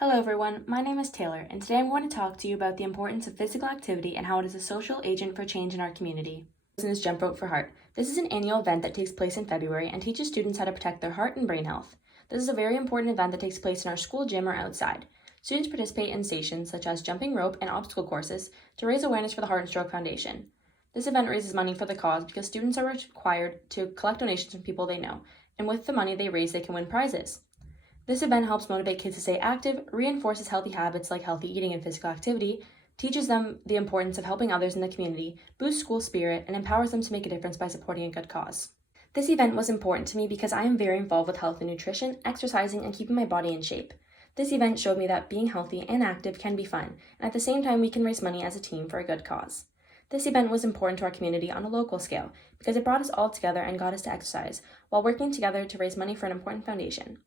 Hello everyone, my name is Taylor, and today I'm going to talk to you about the importance of physical activity and how it is a social agent for change in our community. This is Jump Rope for Heart. This is an annual event that takes place in February and teaches students how to protect their heart and brain health. This is a very important event that takes place in our school gym or outside. Students participate in stations such as jumping rope and obstacle courses to raise awareness for the Heart and Stroke Foundation. This event raises money for the cause because students are required to collect donations from people they know, and with the money they raise, they can win prizes. This event helps motivate kids to stay active, reinforces healthy habits like healthy eating and physical activity, teaches them the importance of helping others in the community, boosts school spirit, and empowers them to make a difference by supporting a good cause. This event was important to me because I am very involved with health and nutrition, exercising, and keeping my body in shape. This event showed me that being healthy and active can be fun, and at the same time we can raise money as a team for a good cause. This event was important to our community on a local scale because it brought us all together and got us to exercise while working together to raise money for an important foundation.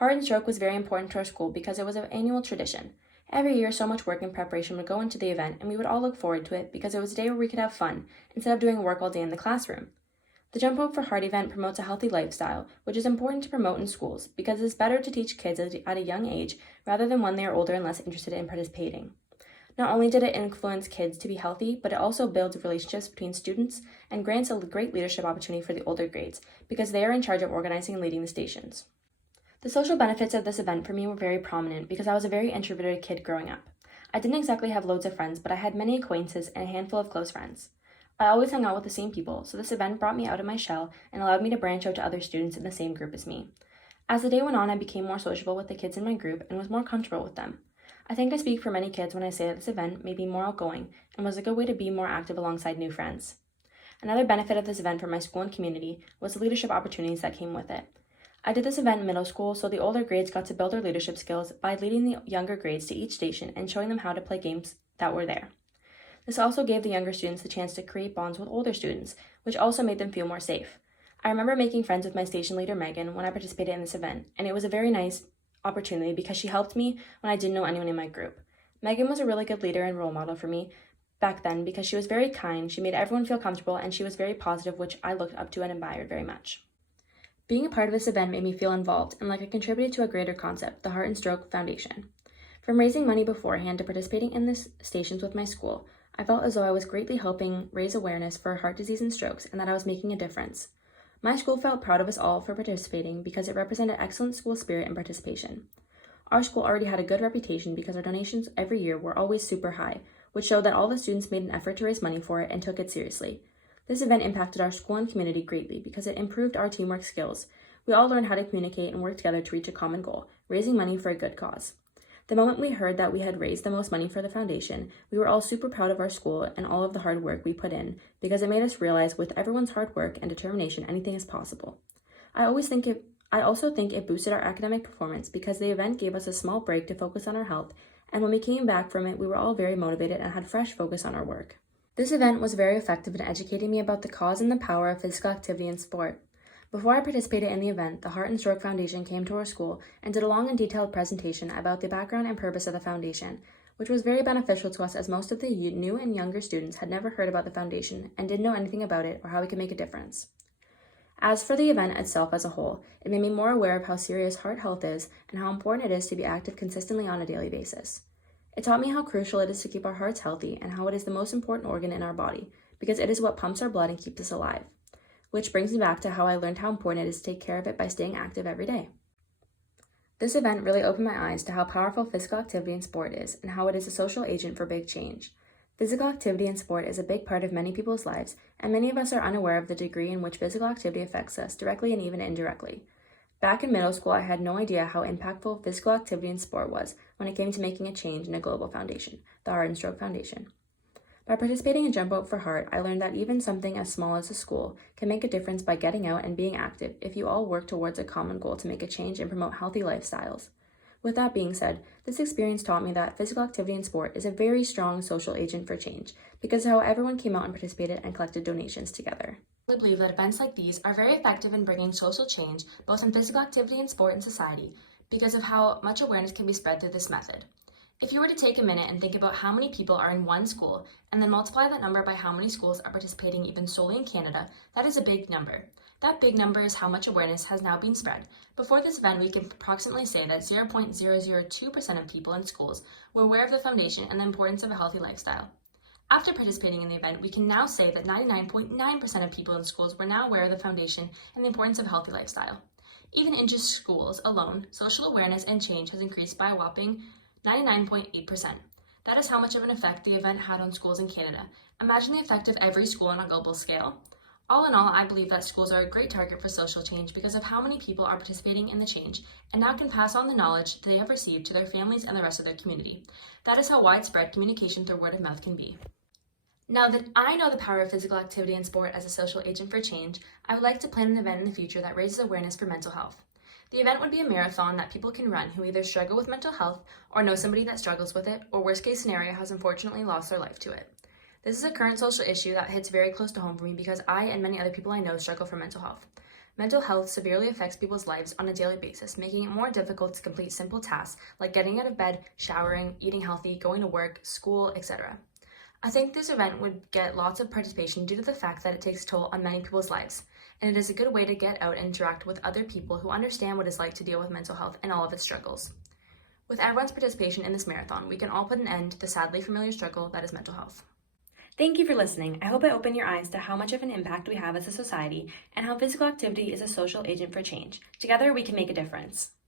Heart and Stroke was very important to our school because it was an annual tradition. Every year, so much work and preparation would go into the event, and we would all look forward to it because it was a day where we could have fun instead of doing work all day in the classroom. The Jump Rope for Heart event promotes a healthy lifestyle, which is important to promote in schools because it is better to teach kids at a young age rather than when they are older and less interested in participating. Not only did it influence kids to be healthy, but it also builds relationships between students and grants a great leadership opportunity for the older grades because they are in charge of organizing and leading the stations. The social benefits of this event for me were very prominent because I was a very introverted kid growing up. I didn't exactly have loads of friends, but I had many acquaintances and a handful of close friends. I always hung out with the same people, so this event brought me out of my shell and allowed me to branch out to other students in the same group as me. As the day went on, I became more sociable with the kids in my group and was more comfortable with them. I think I speak for many kids when I say that this event made me more outgoing and was a good way to be more active alongside new friends. Another benefit of this event for my school and community was the leadership opportunities that came with it. I did this event in middle school, so the older grades got to build their leadership skills by leading the younger grades to each station and showing them how to play games that were there. This also gave the younger students the chance to create bonds with older students, which also made them feel more safe. I remember making friends with my station leader, Megan, when I participated in this event, and it was a very nice opportunity because she helped me when I didn't know anyone in my group. Megan was a really good leader and role model for me back then because she was very kind, she made everyone feel comfortable, and she was very positive, which I looked up to and admired very much. Being a part of this event made me feel involved and like I contributed to a greater concept, the Heart and Stroke Foundation. From raising money beforehand to participating in the stations with my school, I felt as though I was greatly helping raise awareness for heart disease and strokes and that I was making a difference. My school felt proud of us all for participating because it represented excellent school spirit and participation. Our school already had a good reputation because our donations every year were always super high, which showed that all the students made an effort to raise money for it and took it seriously. This event impacted our school and community greatly because it improved our teamwork skills. We all learned how to communicate and work together to reach a common goal, raising money for a good cause. The moment we heard that we had raised the most money for the foundation, we were all super proud of our school and all of the hard work we put in because it made us realize with everyone's hard work and determination, anything is possible. I also think it boosted our academic performance because the event gave us a small break to focus on our health, and when we came back from it, we were all very motivated and had fresh focus on our work. This event was very effective in educating me about the cause and the power of physical activity and sport. Before I participated in the event, the Heart and Stroke Foundation came to our school and did a long and detailed presentation about the background and purpose of the foundation, which was very beneficial to us as most of the new and younger students had never heard about the foundation and didn't know anything about it or how we could make a difference. As for the event itself as a whole, it made me more aware of how serious heart health is and how important it is to be active consistently on a daily basis. It taught me how crucial it is to keep our hearts healthy and how it is the most important organ in our body because it is what pumps our blood and keeps us alive. Which brings me back to how I learned how important it is to take care of it by staying active every day. This event really opened my eyes to how powerful physical activity and sport is and how it is a social agent for big change. Physical activity and sport is a big part of many people's lives, and many of us are unaware of the degree in which physical activity affects us directly and even indirectly. Back in middle school, I had no idea how impactful physical activity and sport was when it came to making a change in a global foundation, the Heart and Stroke Foundation. By participating in Jump Rope for Heart, I learned that even something as small as a school can make a difference by getting out and being active if you all work towards a common goal to make a change and promote healthy lifestyles. With that being said, this experience taught me that physical activity and sport is a very strong social agent for change because of how everyone came out and participated and collected donations together. I believe that events like these are very effective in bringing social change both in physical activity and sport in society because of how much awareness can be spread through this method. If you were to take a minute and think about how many people are in one school and then multiply that number by how many schools are participating even solely in Canada, that is a big number. That big number is how much awareness has now been spread. Before this event, we can approximately say that 0.002% of people in schools were aware of the foundation and the importance of a healthy lifestyle. After participating in the event, we can now say that 99.9% of people in schools were now aware of the foundation and the importance of a healthy lifestyle. Even in just schools alone, social awareness and change has increased by a whopping 99.8%. That is how much of an effect the event had on schools in Canada. Imagine the effect of every school on a global scale. All in all, I believe that schools are a great target for social change because of how many people are participating in the change and now can pass on the knowledge they have received to their families and the rest of their community. That is how widespread communication through word of mouth can be. Now that I know the power of physical activity and sport as a social agent for change, I would like to plan an event in the future that raises awareness for mental health. The event would be a marathon that people can run who either struggle with mental health or know somebody that struggles with it, or worst case scenario has unfortunately lost their life to it. This is a current social issue that hits very close to home for me because I and many other people I know struggle from mental health. Mental health severely affects people's lives on a daily basis, making it more difficult to complete simple tasks like getting out of bed, showering, eating healthy, going to work, school, etc. I think this event would get lots of participation due to the fact that it takes a toll on many people's lives, and it is a good way to get out and interact with other people who understand what it's like to deal with mental health and all of its struggles. With everyone's participation in this marathon, we can all put an end to the sadly familiar struggle that is mental health. Thank you for listening. I hope I opened your eyes to how much of an impact we have as a society and how physical activity is a social agent for change. Together, we can make a difference.